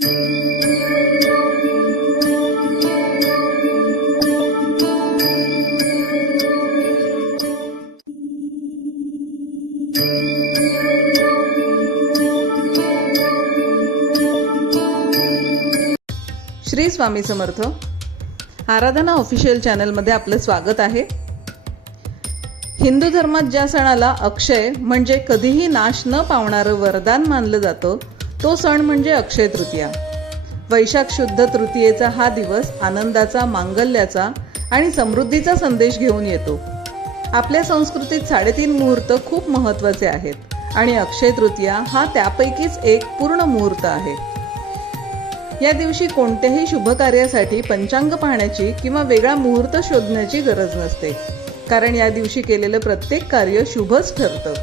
श्री स्वामी समर्थ. आराधना official चॅनलमध्ये आपलं स्वागत आहे. हिंदू धर्मात ज्या सणाला अक्षय म्हणजे कधीही नाश न पावणारं वरदान मानलं जातं तो सण म्हणजे अक्षय तृतीया. वैशाख शुद्ध तृतीयेचा हा दिवस आनंदाचा, मांगल्याचा आणि समृद्धीचा संदेश घेऊन येतो. आपल्या संस्कृतीत 3.5 मुहूर्त खूप महत्त्वाचे आहेत आणि अक्षय तृतीया हा त्यापैकीच एक पूर्ण मुहूर्त आहे. या दिवशी कोणत्याही शुभ कार्यासाठी पंचांग पाहण्याची किंवा वेगळा मुहूर्त शोधण्याची गरज नसते, कारण या दिवशी केलेलं प्रत्येक कार्य शुभच ठरतं.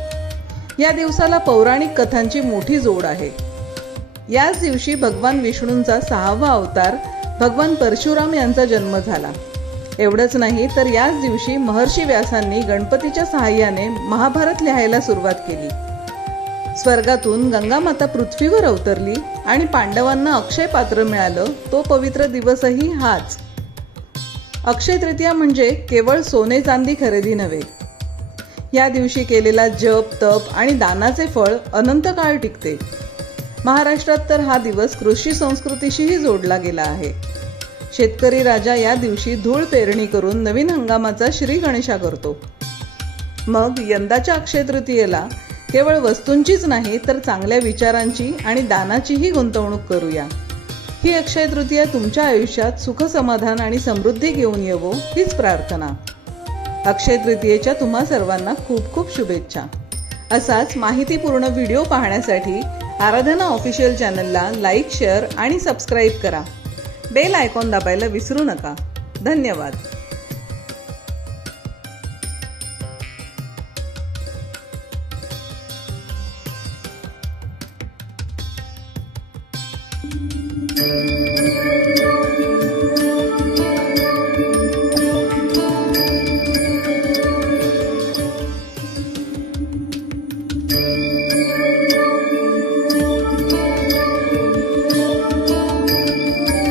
या दिवसाला पौराणिक कथांची मोठी जोड आहे. याच दिवशी भगवान विष्णूंचा 6वा अवतार भगवान परशुराम यांचा जन्म झाला. एवढंच नाही तर याच दिवशी महर्षी व्यासांनी गणपतीच्या सहाय्याने महाभारत लिहायला सुरुवात केली. स्वर्गातून गंगा माता पृथ्वीवर अवतरली आणि पांडवांना अक्षय पात्र मिळालं. तो पवित्र दिवसही हाच. अक्षय तृतीया म्हणजे केवळ सोने चांदी खरेदी नव्हे. या दिवशी केलेला जप, तप आणि दानाचे फळ अनंत काळ टिकते. महाराष्ट्रात तर हा दिवस कृषी संस्कृतीशीही जोडला गेला आहे. शेतकरी राजा या दिवशी धूळ पेरणी करून नवीन हंगामाचा श्री गणेशा करतो. मग यंदाच्या अक्षय तृतीयेला केवळ वस्तूंचीच नाही तर चांगल्या विचारांची आणि दानाचीही गुंतवणूक करूया. ही अक्षय तृतीया तुमच्या आयुष्यात सुख, समाधान आणि समृद्धी घेऊन येवो हीच प्रार्थना. अक्षय तृतीयेच्या तुम्हा सर्वांना खूप खूप शुभेच्छा. असाच माहितीपूर्ण व्हिडिओ पाहण्यासाठी आराधना ऑफिशियल चॅनलला लाईक, शेअर आणि सबस्क्राईब करा. बेल आयकॉन दाबायला विसरू नका. धन्यवाद.